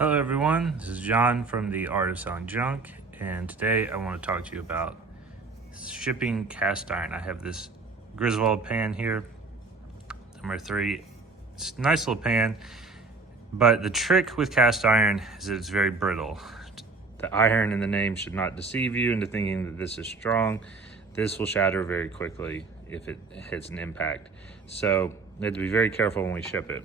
Hello everyone, this is John from the Art of Selling Junk, and today I want to talk to you about shipping cast iron. I have this Griswold pan here, number 3. It's a nice little pan, but the trick with cast iron is that it's very brittle. The iron in the name should not deceive you into thinking that this is strong. This will shatter very quickly if it hits an impact. So you have to be very careful when we ship it.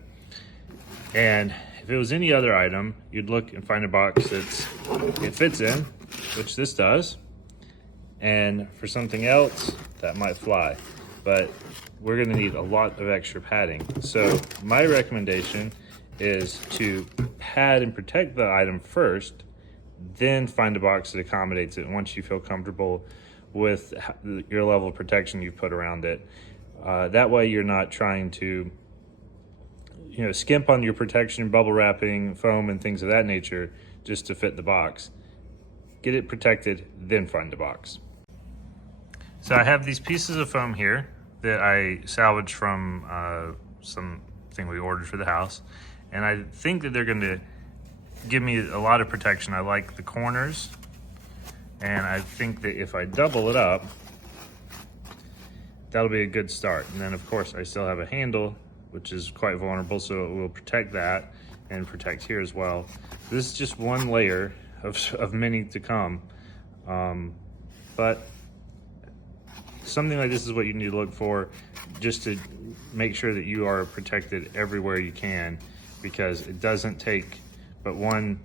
And if it was any other item, you'd look and find a box that it fits in, which this does. And for something else, that might fly. But we're gonna need a lot of extra padding. So my recommendation is to pad and protect the item first, then find a box that accommodates it once you feel comfortable with your level of protection you've put around it. That way you're not trying to skimp on your protection, bubble wrapping, foam, and things of that nature just to fit the box. Get it protected, then find the box. So I have these pieces of foam here that I salvaged from something we ordered for the house. And I think that they're gonna give me a lot of protection. I like the corners. And I think that if I double it up, that'll be a good start. And then of course I still have a handle, which is quite vulnerable, so it will protect that and protect here as well. This is just one layer of many to come. But something like this is what you need to look for, just to make sure that you are protected everywhere you can, because it doesn't take but one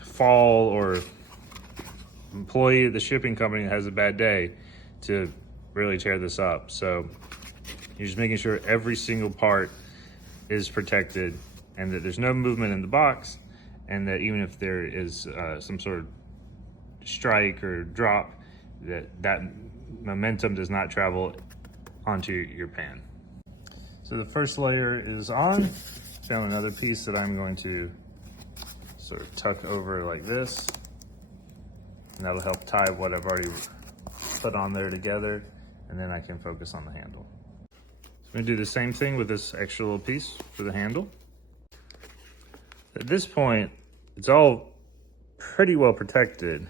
fall or employee at the shipping company that has a bad day to really tear this up. So you're just making sure every single part is protected and that there's no movement in the box, and that even if there is some sort of strike or drop, that momentum does not travel onto your pan. So the first layer is on. Found another piece that I'm going to sort of tuck over like this, and that'll help tie what I've already put on there together, and then I can focus on the handle. I'm gonna do the same thing with this extra little piece for the handle. At this point, it's all pretty well protected,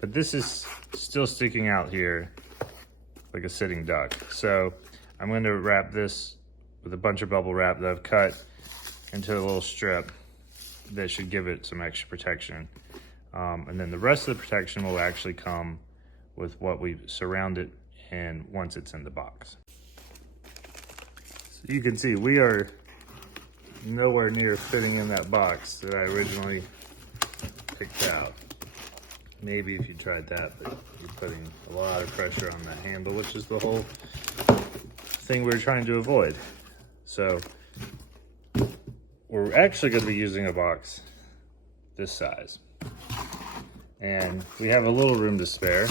but this is still sticking out here like a sitting duck. So I'm going to wrap this with a bunch of bubble wrap that I've cut into a little strip that should give it some extra protection. And then the rest of the protection will actually come with what we surround it and once it's in the box. So you can see we are nowhere near fitting in that box that I originally picked out. Maybe if you tried that, but you're putting a lot of pressure on that handle, which is the whole thing we're trying to avoid. So we're actually going to be using a box this size. And we have a little room to spare.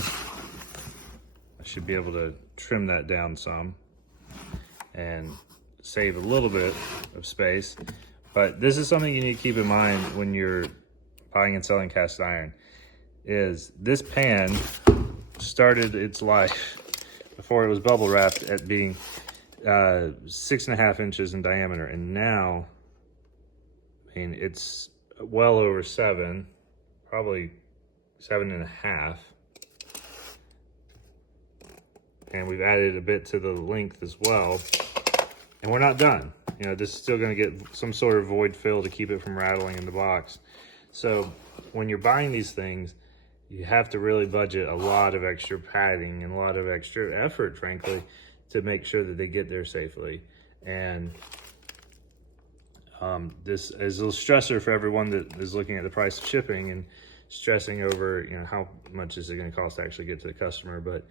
I should be able to trim that down some and save a little bit of space. But this is something you need to keep in mind when you're buying and selling cast iron, is this pan started its life before it was bubble wrapped at being 6.5 inches in diameter, and now, I mean, it's well over 7, probably 7.5, and we've added a bit to the length as well, and we're not done. This is still going to get some sort of void fill to keep it from rattling in the box. So when you're buying these things, you have to really budget a lot of extra padding and a lot of extra effort, frankly, to make sure that they get there safely. And this is a little stressor for everyone that is looking at the price of shipping and stressing over, how much is it going to cost to actually get to the customer. But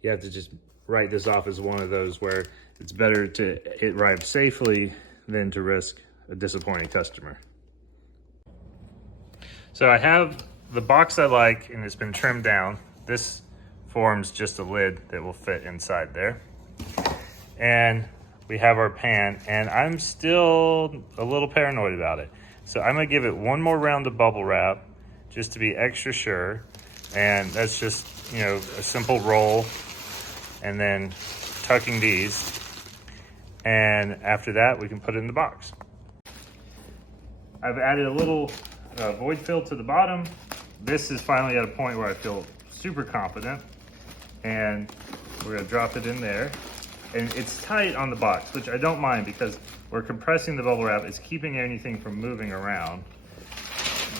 you have to just write this off as one of those where it's better to arrive safely than to risk a disappointing customer. So I have the box I like, and it's been trimmed down. This forms just a lid that will fit inside there. And we have our pan, and I'm still a little paranoid about it. So I'm gonna give it one more round of bubble wrap just to be extra sure. And that's just, a simple roll and then tucking these. And after that, we can put it in the box. I've added a little void fill to the bottom. This is finally at a point where I feel super confident, and we're gonna drop it in there. And it's tight on the box, which I don't mind because we're compressing the bubble wrap. It's keeping anything from moving around.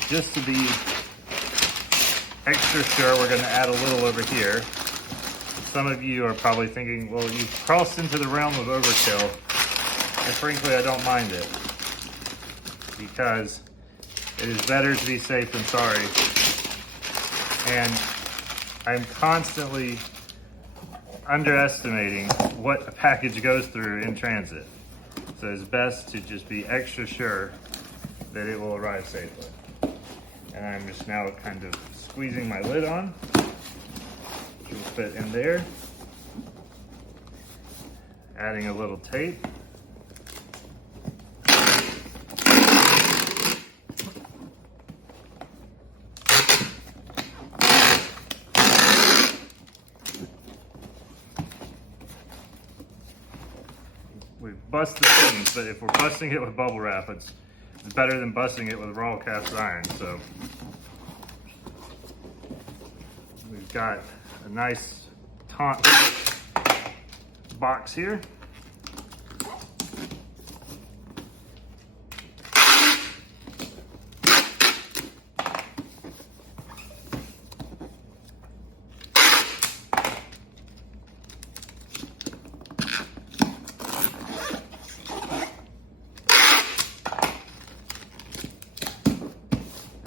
Just to be extra sure, we're gonna add a little over here. Some of you are probably thinking, well, you've crossed into the realm of overkill, and frankly, I don't mind it, because it is better to be safe than sorry. And I'm constantly underestimating what a package goes through in transit. So it's best to just be extra sure that it will arrive safely. And I'm just now kind of squeezing my lid on, which will fit in there. Adding a little tape. We've busted things, but if we're busting it with bubble wrap, it's better than busting it with raw cast iron. So we've got a nice taut box here.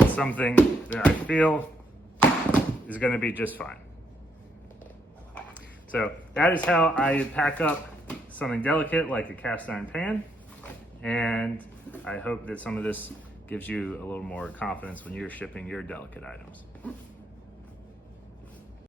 Something that I feel is going to be just fine. So that is how I pack up something delicate like a cast iron pan, and I hope that some of this gives you a little more confidence when you're shipping your delicate items.